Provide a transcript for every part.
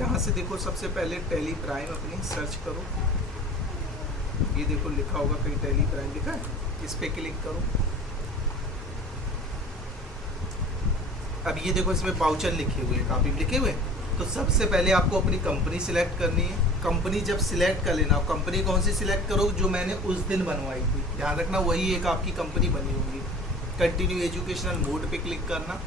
यहाँ से देखो सबसे पहले टैली प्राइम अपनी सर्च करो, ये देखो लिखा होगा कहीं टैली प्राइम लिखा है, इस पे क्लिक करो। अब ये देखो इसमें वाउचर लिखे हुए हैं, काफ़ी लिखे हुए हैं। तो सबसे पहले आपको अपनी कंपनी सिलेक्ट करनी है। कंपनी जब सिलेक्ट कर लेना, कंपनी कौन सी सिलेक्ट करो, जो मैंने उस दिन बनवाई थी, ध्यान रखना वही एक आपकी कंपनी बनी होगी। कंटिन्यू एजुकेशनल मोड पे क्लिक करना।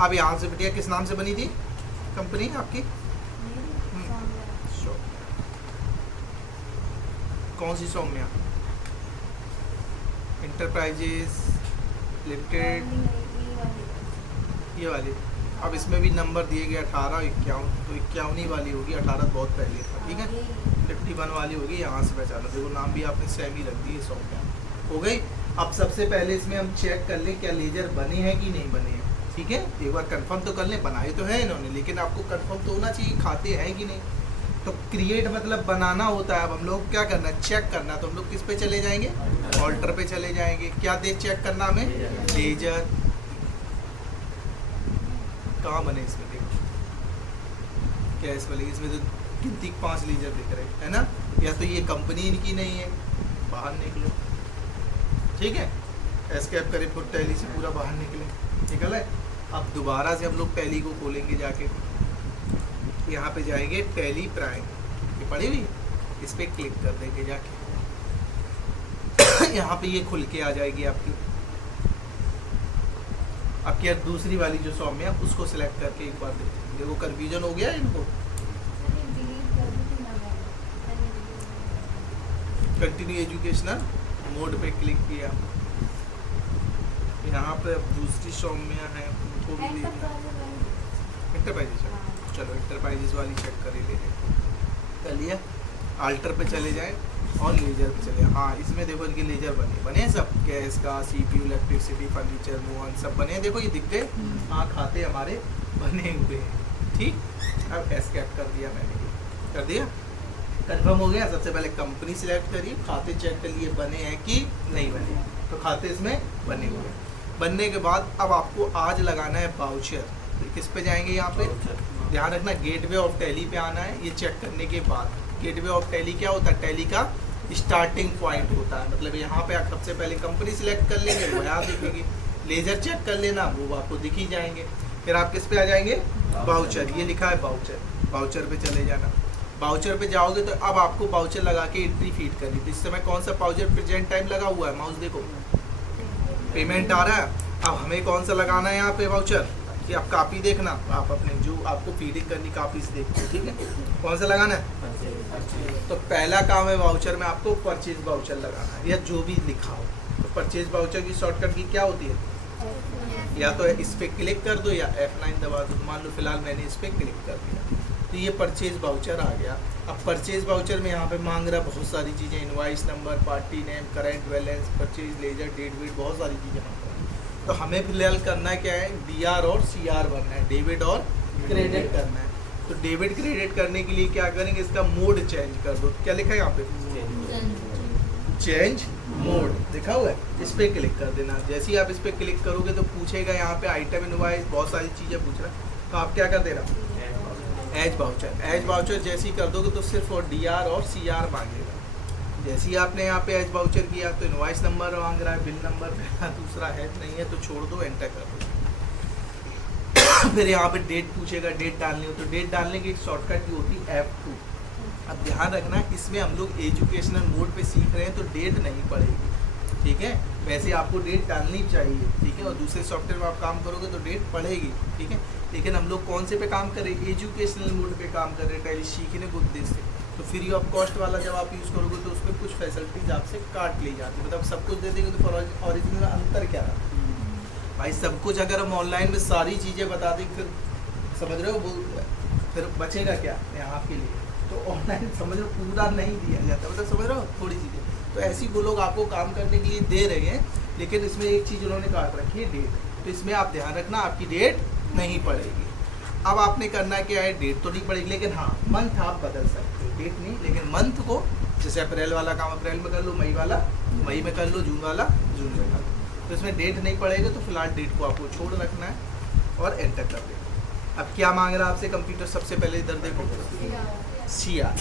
अब यहाँ से बेटिया किस नाम से बनी थी कंपनी आपकी? कौन सी सौम्या? इंटरप्राइजेस लिमिटेड, ये वाली। अब इसमें भी नंबर दिए गए 18 51, तो 51 वाली होगी, 18 बहुत पहले था, ठीक है। 51 वाली होगी, यहाँ से पहचानो। देखो नाम भी आपने सेम ही रख दी है, सौम्या हो गई। अब सबसे पहले इसमें हम चेक कर लें क्या लेजर बने हैं कि नहीं बने हैं, ठीक है। एक बार कंफर्म तो कर लें, बनाए तो है इन्होंने, लेकिन आपको कंफर्म तो होना चाहिए खाते हैं कि नहीं। तो क्रिएट मतलब बनाना होता है। अब हम लोग क्या करना है, चेक करना है, तो हम लोग किस पे चले जाएंगे, ऑल्टर पे चले जाएंगे। क्या दे चेक करना हमें, लेजर कहाँ बने इसमें, देखो क्या इस वाले इसमें तो गिनती 5 लेजर दिख रहे हैं, है ना। या तो ये कंपनी इनकी नहीं है, बाहर निकलो, ठीक है। एस्केप करें, फिर टैली से पूरा बाहर निकले, निकल है। अब दोबारा से हम लोग टैली को खोलेंगे जाके, यहाँ पे जाएंगे टैली प्राइम, ये पड़ी हुई, इस पर क्लिक कर देंगे जाके। यहाँ पे ये खुल के आ जाएगी आपकी। अब क्या दूसरी वाली जो सौम्या, उसको सिलेक्ट करके एक बार देखो, देखो कन्फ्यूजन हो गया इनको। कंटिन्यू एजुकेशनल मोड पे क्लिक किया, यहाँ पे अब दूसरी सौम्या है, उनको भी इंटरप्राइजेस। चलो इंटरप्राइजेस वाली चेक कर ले, कर लिया। आल्टर पे चले जाए और लेजर पे चले। हाँ इसमें देखो इनके लेजर बने सब, गैस का, सीपीयू, इलेक्ट्रिसिटी, फर्नीचर, मोहन सब बने, देखो ये दिख गए। हाँ खाते हमारे बने हुए हैं, ठीक। अब एस्केप कर दिया मैंने, कर दिया, कंफर्म हो गया। सबसे पहले कंपनी सिलेक्ट करिए, खाते चेक कर लिए बने हैं कि नहीं बने, तो खाते इसमें बने हुए हैं। बनने के बाद अब आपको आज लगाना है वाउचर। तो किस पे जाएंगे, यहाँ पे ध्यान रखना गेटवे ऑफ टैली पे आना है। ये चेक करने के बाद, गेटवे ऑफ टैली क्या होता है, टैली का स्टार्टिंग पॉइंट होता है। मतलब यहाँ पे आप सबसे पहले कंपनी सिलेक्ट कर लेंगे, वो यहाँ दिखेगी। लेजर चेक कर लेना, वो आपको दिख ही जाएंगे। फिर आप किस पे आ जाएंगे, वाउचर, ये लिखा है वाउचर, वाउचर पे चले जाना। वाउचर पे जाओगे तो अब आपको वाउचर लगा के एंट्री फीड करनी। तो इस समय कौन सा वाउचर प्रेजेंट टाइम लगा हुआ है, माउस देखो पेमेंट आ रहा है। अब हमें कौन सा लगाना है यहाँ पे वाउचर, कि आप कापी देखना, आप अपने जो आपको फीडिंग करनी कापी से देखो, ठीक है। कौन सा लगाना है, तो पहला काम है वाउचर में आपको परचेज वाउचर लगाना है, या जो भी लिखा हो। तो परचेज वाउचर की शॉर्टकट की क्या होती है, या तो इस पर क्लिक कर दो या F9 दबा दो। मान लो फिलहाल मैंने इस पर क्लिक कर दिया, तो ये परचेज वाउचर आ गया। अब परचेज वाउचर में यहाँ पे मांग रहा बहुत सारी चीज़ें, invoice number, party name, current balance, purchase ledger, date weight, बहुत सारी चीज़ें मांग रहा है। तो हमें फिलहाल करना क्या है, DR और CR भरना है, डेबिट और क्रेडिट करना है। तो डेबिट क्रेडिट करने के लिए क्या करेंगे, इसका मोड चेंज कर दो। क्या लिखा है यहाँ पे, चेंज मोड लिखा हुआ है, इस पर क्लिक कर देना। जैसे ही आप इस पर क्लिक करोगे तो पूछेगा यहाँ पे आइटम इनवॉइस, बहुत सारी चीज़ें पूछ रहा है। तो आप क्या कर देना, एज वाउचर, एज वाउचर जैसे ही कर दोगे तो सिर्फ और DR और CR मांगेगा। जैसे ही आपने यहाँ पे एज वाउचर किया तो इनवॉइस नंबर मांग रहा है, बिल नंबर दूसरा है नहीं है तो छोड़ दो, एंटर कर दो। फिर यहाँ पे डेट पूछेगा, डेट डालनी हो तो डेट डालने की एक शॉर्टकट भी होती है F2। अब ध्यान रखना इसमें हम लोग एजुकेशनल मोड पे सीख रहे हैं, तो डेट नहीं पड़ेगी, ठीक है। वैसे आपको डेट डालनी चाहिए, ठीक है, और दूसरे सॉफ्टवेयर में आप काम करोगे तो डेट पड़ेगी, ठीक है। लेकिन हम लोग कौन से पे काम कर रहे हैं, एजुकेशनल मोड पे काम कर रहे हैं, टैली सीखने के उद्देश्य से। तो फ्री ऑफ कॉस्ट वाला जब आप यूज़ करोगे तो उसमें कुछ फैसिलिटीज आपसे काट ली जाती है, मतलब सब कुछ दे देंगे तो फिर ओरिजिनल अंतर क्या रहा भाई। सब कुछ अगर हम ऑनलाइन में सारी चीज़ें बता दें, फिर समझ रहे हो वो फिर बचेगा क्या यहाँ आपके लिए। तो ऑनलाइन समझ रहे हो पूरा नहीं दिया जाता, मतलब समझ रहे हो थोड़ी चीज़ें। तो ऐसी वो लोग आपको काम करने के लिए दे रहे हैं, लेकिन इसमें एक चीज़ उन्होंने काट रखी है, डेट। तो इसमें आप ध्यान रखना आपकी डेट नहीं पड़ेगी। अब आपने करना क्या है, डेट तो नहीं पड़ेगी, लेकिन हाँ मंथ आप बदल सकते हो, डेट नहीं, लेकिन मंथ को जैसे अप्रैल वाला काम अप्रैल में कर लो, मई वाला मई में कर लो, जून वाला जून में कर लो। तो इसमें डेट नहीं पड़ेगा, तो फिलहाल डेट को आपको छोड़ रखना है और एंटर कर देना। अब क्या मांग रहा है आपसे कंप्यूटर? सबसे पहले इधर देखो, CR।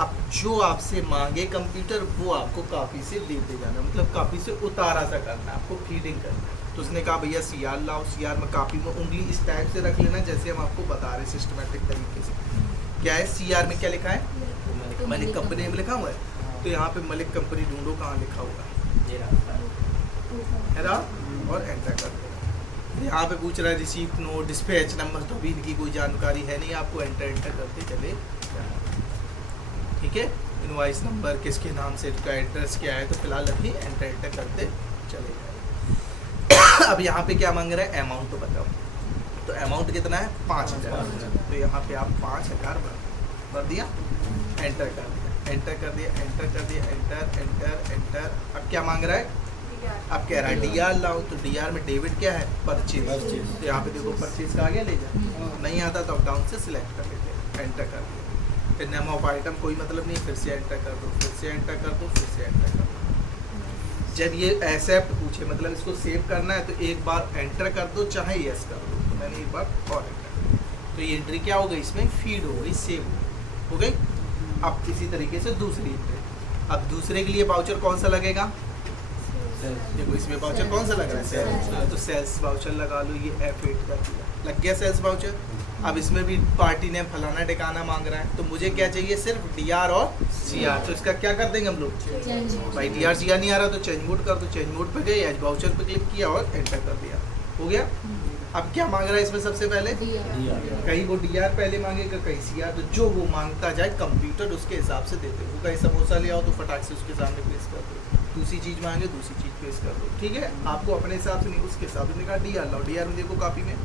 अब जो आपसे मांगे कंप्यूटर वो आपको कॉपी से देते जाना, मतलब कॉपी से उतारा सा करना, आपको फीडिंग करना। तो उसने कहा भैया CR लाओ, CR में कॉपी में उंगली इस टाइप से रख लेना जैसे हम आपको बता रहे सिस्टमेटिक तरीके से। क्या है CR में, क्या लिखा है? मलिक कंपनी में लिखा हुआ है। तो यहाँ पे मलिक कंपनी ढूंढो, कहाँ लिखा हुआ है ना, और एंटर कर देना। यहाँ पे पूछ रहा है रिसीप्ट नोट, डिस्पैच नंबर, तो अभी इनकी कोई जानकारी है नहीं, आपको एंटर करते चले जाना। ठीक है, इनवॉइस नंबर किसके नाम से, इसका एड्रेस क्या है, तो फिलहाल अभी एंटर करते चले जाए। अब यहाँ पे क्या मांग रहा है? अमाउंट तो बताओ। तो अमाउंट कितना है? 5000। तो यहाँ पे आप 5000 भर दिया, एंटर कर दिया, एंटर कर दिया, एंटर कर दिया, एंटर एंटर एंटर। अब क्या मांग रहा है? अब कह रहा है DR लाओ। तो DR में डेबिट क्या है? परचेज। तो यहाँ पे देखो परचेज का आ गया, ले जा। नहीं आता तो डाउन से सिलेक्ट कर लेते हैं, एंटर कर दिया। फिर नेम ऑफ आइटम कोई मतलब नहीं, फिर से एंटर कर दो, फिर से एंटर कर दो, फिर से एंटर कर दो। जब ये एक्सेप्ट पूछे, मतलब इसको सेव करना है, तो एक बार एंटर कर दो, चाहे यस कर दो। तो मैंने एक बार और एंटर कर, तो ये एंट्री क्या हो गई? इसमें फीड हो गई, सेव हो गई। अब इसी तरीके से दूसरी एंट्री। अब दूसरे के लिए वाउचर कौन सा लगेगा? देखो इसमें वाउचर कौन सा लग रहा है? सेल्स। तो सेल्स वाउचर लगा लो, ये F8 कर दिया, लग गया सेल्स वाउचर। अब इसमें भी पार्टी नेम फलाना ठिकाना मांग रहा है, तो मुझे क्या चाहिए? सिर्फ DR और CR। तो इसका क्या कर देंगे हम लोग? भाई DR CR नहीं आ रहा तो चेंज मोड कर दो, चेंज मोड पे गए, एज वाउचर पे क्लिक किया और एंटर कर दिया, हो गया। अब क्या मांग रहा है इसमें? सबसे पहले कहीं वो DR पहले मांगेगा, कहीं CR। तो जो वो मांगता जाए कंप्यूटर उसके हिसाब से देते। वो कहीं समोसा ले आओ तो फटाक से उसके सामने पेश कर दो, दूसरी चीज़ मांगे दूसरी चीज़ पेश कर दो। ठीक है, आपको अपने हिसाब से नहीं, उसके हिसाब से निकाल। DR लाओ, DR में देखो कॉपी में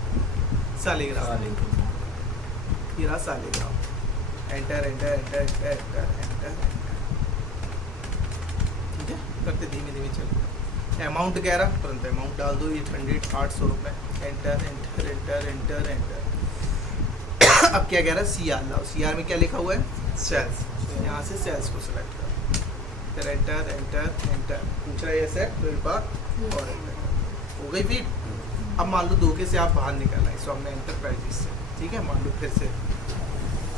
सालेग्राम, ये रहा सालेग्राम, enter enter enter enter enter enter. ठीक है, करते धीमे धीमे चलो। अमाउंट कह रहा, तुरंत अमाउंट डाल दो, 800 रुपये, enter enter enter enter enter. अब क्या कह रहा है? CR लाओ। CR में क्या लिखा हुआ है? सेल्स। यहाँ से सेल्स को सिलेक्ट करो, फिर एंटर एंटर एंटर। पूछ रहा है एक्सेप्ट, तो एक बार और एंटर हो गई फीड। अब मान लो धोखे से आप बाहर निकल आए सॉफ्ट एंटरप्राइजेस से, ठीक है, मान लो फिर से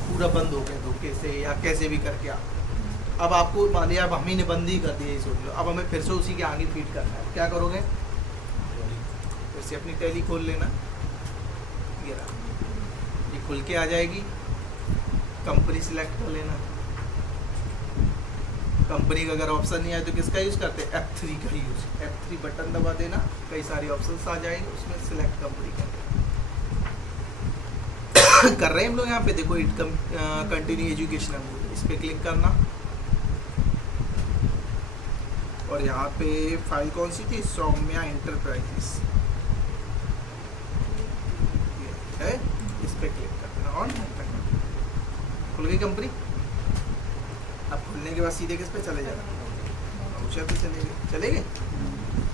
पूरा बंद हो गया धोखे से या कैसे भी करके आप, अब आपको मान लिया अब हमने बंद ही कर दिया, ये सोच लो। अब हमें फिर से उसी के आगे फीड करना है, क्या करोगे? फिर से अपनी टैली खोल लेना, ये खुल के आ जाएगी। कंपनी सिलेक्ट कर लेना, कंपनी का अगर ऑप्शन नहीं आए तो किसका यूज़ करते हैं? F3 का यूज़। F3 बटन दबा देना, कई सारे ऑप्शंस आ जाएंगे, उसमें सिलेक्ट कंपनी कर कर रहे हैं हम लोग। यहाँ पे देखो इट कंटिन्यू एजुकेशन, इस पर क्लिक करना, और यहाँ पे फाइल कौन सी थी? सौम्या एंटरप्राइजेस है, इस पर क्लिक कर देना और खुल गई कंपनी। अब खुलने के बाद सीधे किस पे चले जाना? वाउचर पे चले गए।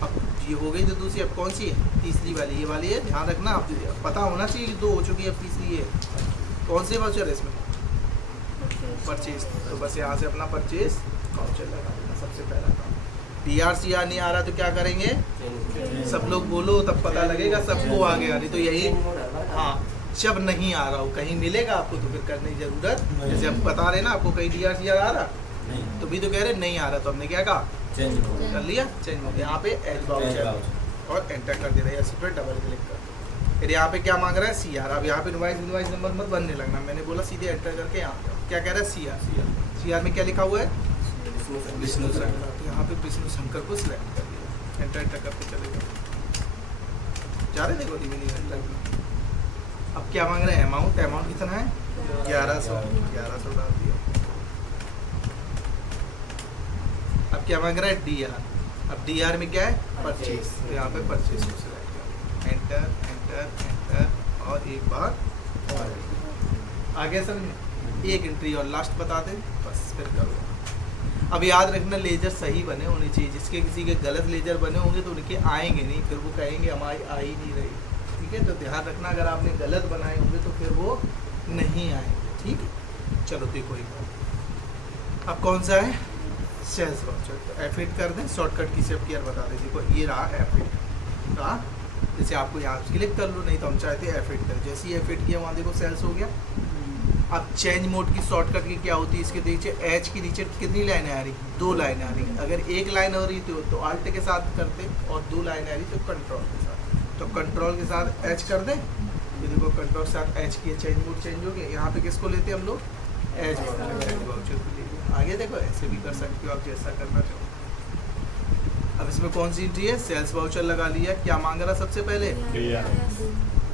अब ये हो गई तो दूसरी, अब कौन सी है? तीसरी वाली, ये वाली है, ध्यान रखना, आप पता होना चाहिए कि 2 हो चुकी है, अब तीसरी है। कौन से वाउचर है इसमें? परचेज। तो बस यहाँ से अपना परचेज वाउचर लगा देना, सबसे पहला काम। DR CR नहीं आ रहा तो क्या करेंगे? सब लोग बोलो तब पता लगेगा सबको आ गया, नहीं तो यही। हाँ, जब नहीं आ रहा हो, कहीं मिलेगा आपको तो फिर करने की जरूरत, जैसे हम बता रहे ना आपको कहीं DR CR आ रहा, तो भी तो कह रहे नहीं आ रहा, तो हमने क्या कहा? चेंज कर लिया, चेंज हो गया। यहाँ पे एज वाउचर और एंटर कर दे रहा है, इस पर डबल क्लिक कर। फिर यहाँ पे क्या मांग रहा है? CR। अब यहाँ पे इनवाइस नंबर मत बनने लगना, मैंने बोला सीधे एंटर करके यहाँ पे क्या कह रहा है? CR में क्या लिखा हुआ है? विष्णु शंकर। यहाँ पे विष्णु शंकर को सिलेक्ट कर दिया, एंटर करके चलेगा, जा रहे देखो धीमे धीमे एंटर। अब क्या मांग रहे हैं? अमाउंट कितना है? 1100 डाल दिया। अब क्या मांग रहा है? DR। अब DR में क्या है? परचेज। तो यहाँ पे परचेज को सिलेक्ट कर, एंटर एंटर एंटर और एक बार और आ गया समझ। एक एंट्री और लास्ट बता दें, बस फिर करो। अब याद रखना लेजर सही बने होने चाहिए, जिसके किसी के गलत लेजर बने होंगे तो उनके आएंगे नहीं, फिर वो कहेंगे हमारी आ ही नहीं रही। ठीक है, तो ध्यान रखना, अगर आपने गलत बनाए होंगे तो फिर वो नहीं आएंगे। ठीक है, चलो देखो एक बार। अब कौन सा है? Sales voucher. तो F8 कर दें, शॉर्टकट की सेफ कियर बता दें। देखो ये रहा F8 का जैसे आपको यहाँ क्लिक कर लो, नहीं तो हम चाहते हैं F8 करें। जैसे ही F8 किया वहाँ देखो सेल्स हो गया। अब चेंज मोड की शॉर्टकट की क्या होती है, इसके नीचे एच के नीचे कितनी लाइनें आ रही, 2 लाइनें आ रही। अगर एक लाइन हो रही थी तो अल्ट के साथ करते, और 2 लाइनें आ रही तो कंट्रोल के साथ। तो कंट्रोल के साथ एच कर दें, ये देखो कंट्रोल के साथ एच किए, चेंज मोड चेंज हो गया। यहाँ पे किसको लेते हैं हम लोग, एच वाउचर को ले लिया। आगे देखो ऐसे भी कर सकते हो आप, जैसा करना चाहो। अब इसमें कौन सी एंट्री है, सेल्स वाउचर लगा लिया। क्या मांग रहा सबसे पहले,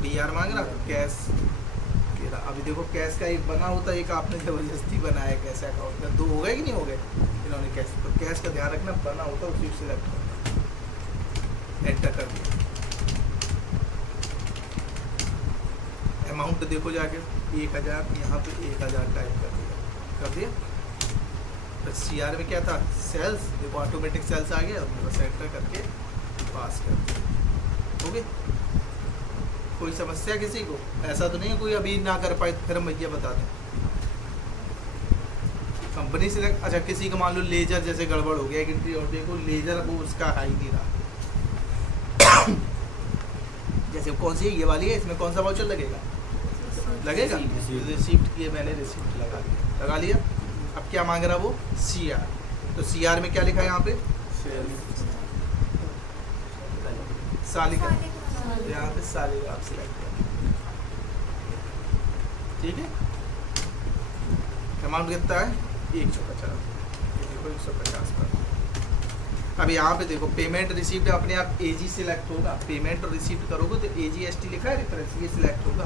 DR मांग रहा, तो कैश। अभी देखो कैश का एक बना होता है, एक आपने जबरदस्ती बनाया कैश अकाउंट का, 2 हो गए कि नहीं हो गए इन्होंने कैश। तो कैश का ध्यान रखना, बना होता है उसी से सेलेक्ट करना, एंटर कर दिया। अमाउंट देखो जाके 1000, यहाँ पे 1000 टाइप कर दिया। तो CR में क्या था, सेल्स, देखो ऑटोमेटिक सेल्स आ गया, बस एंटर करके पास कर दिया। ओके, कोई समस्या किसी को, ऐसा तो नहीं है कोई अभी ना कर पाए, फिर हम भैया बता दें। कंपनी से अच्छा, किसी का मान लो लेजर जैसे गड़बड़ हो गया एक एंट्री, और देखो लेजर वो उसका हाई नहीं रहा। जैसे कौन सी है, ये वाली है, इसमें कौन सा वाउचर लगेगा, रिसीप्ट की मैंने रिसीप्ट लगा लिया। अब क्या मांग रहा वो, CR। तो CR में क्या लिखा है यहाँ पे, सालिका, यहाँ पे सालिका आप सिलेक्ट करें। ठीक है, अमाउंट कितना है, 150, देखो 150 पर। अब यहाँ पे देखो पेमेंट रिसीप्ट अपने आप AG सिलेक्ट होगा, पेमेंट और रिसीप्ट करोगे तो AGST लिखा है रेफरेंस, ये सिलेक्ट होगा।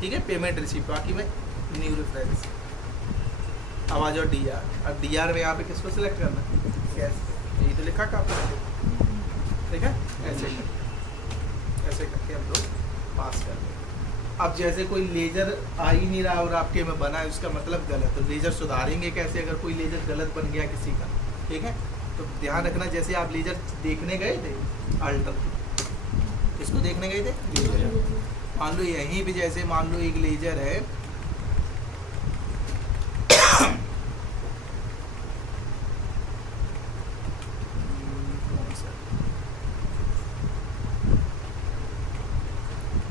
ठीक है, पेमेंट रिसीप्ट, बाकी में न्यू रेफरेंस। अब आ जाओ DR। अब DR में यहाँ पे किसको सिलेक्ट करना है, कैश, यही तो लिखा का ठीक है, ऐसे करके हम लोग पास कर दें। अब जैसे कोई लेजर आ ही नहीं रहा और आपके में बना है, उसका मतलब गलत, तो लेजर सुधारेंगे कैसे अगर कोई लेजर गलत बन गया किसी का। ठीक है, तो ध्यान रखना, जैसे आप लेजर देखने गए थे अल्टर, किसको देखने गए थे, लेजर। मान लो यहीं भी जैसे मान लो एक लेजर है,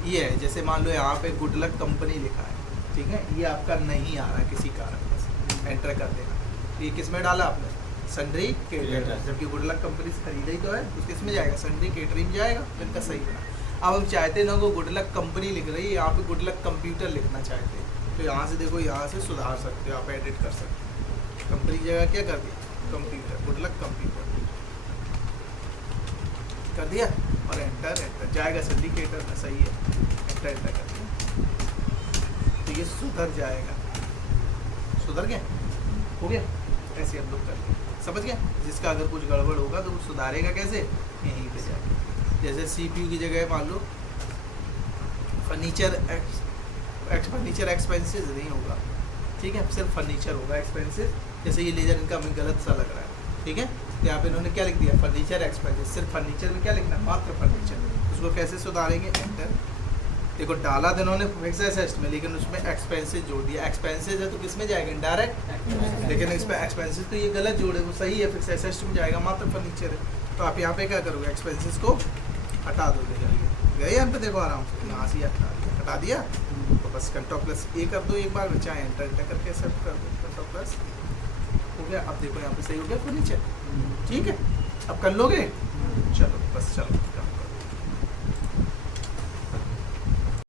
ये है, जैसे मान लो यहाँ पे गुड लक कंपनी लिखा है, ठीक है, ये आपका नहीं आ रहा किसी कारण से, एंटर कर देना। ये किस में डाला आपने, सन्ड्री केटरिंग, जबकि गुड लक कंपनी से खरीदा ही तो है, तो किस में जाएगा, सन्ड्री केटरिंग जाएगा, इनका सही बना। अब हम चाहते ना को गुड लक कंपनी लिख रही है, यहाँ पे गुड लक कंप्यूटर लिखना चाहते हैं, तो यहाँ से देखो, यहाँ से सुधार सकते हो आप, एडिट कर सकते हो। कंपनी की जगह क्या कर दिया, कंप्यूटर, गुड लक कंप्यूटर कर दिया, और एंटर जाएगा सिंडिकेटर में, सही है, एंटर कर दिया, तो ये सुधर जाएगा। सुधर गया, हो गया, ऐसे हम लोग कर दिया, समझ गया। जिसका अगर कुछ गड़बड़ होगा तो वो सुधारेगा कैसे, यहीं पे जाके। जैसे CPU की जगह मान लो फर्नीचर फर्नीचर एक्सपेंसेस नहीं होगा, ठीक है, सिर्फ फर्नीचर होगा एक्सपेंसेस। जैसे ये लेजर इनका हमें गलत सा लग रहा है, ठीक है, तो यहाँ पे इन्होंने क्या लिख दिया, फर्नीचर एक्सपेंसेस, सिर्फ फर्नीचर में क्या लिखना, मात्र फर्नीचर। उसको कैसे सुधारेंगे, एंटर। देखो डाला तो इन्होंने फिक्स एसेट में, लेकिन उसमें एक्सपेंसेस जोड़ दिया। एक्सपेंसेस है तो किस में जाएगा, डायरेक्ट, लेकिन इस पर एक्सपेंसेस तो ये गलत जोड़े, वो सही है, फिक्स एसेट में जाएगा, मात्र फर्नीचर है। तो आप यहाँ पे क्या करोगे, एक्सपेंसेस को हटा दोगे, गए यहाँ पे देखो आराम से, यहाँ से हटा दिया, तो बस Ctrl+A कर दो एक बार में, चाहे एंटर करके सेट कर दो, Ctrl+ हो गया। अब देखो यहाँ पे सही हो गया फर्नीचर, ठीक है, अब कर लोगे, चलो बस चलो।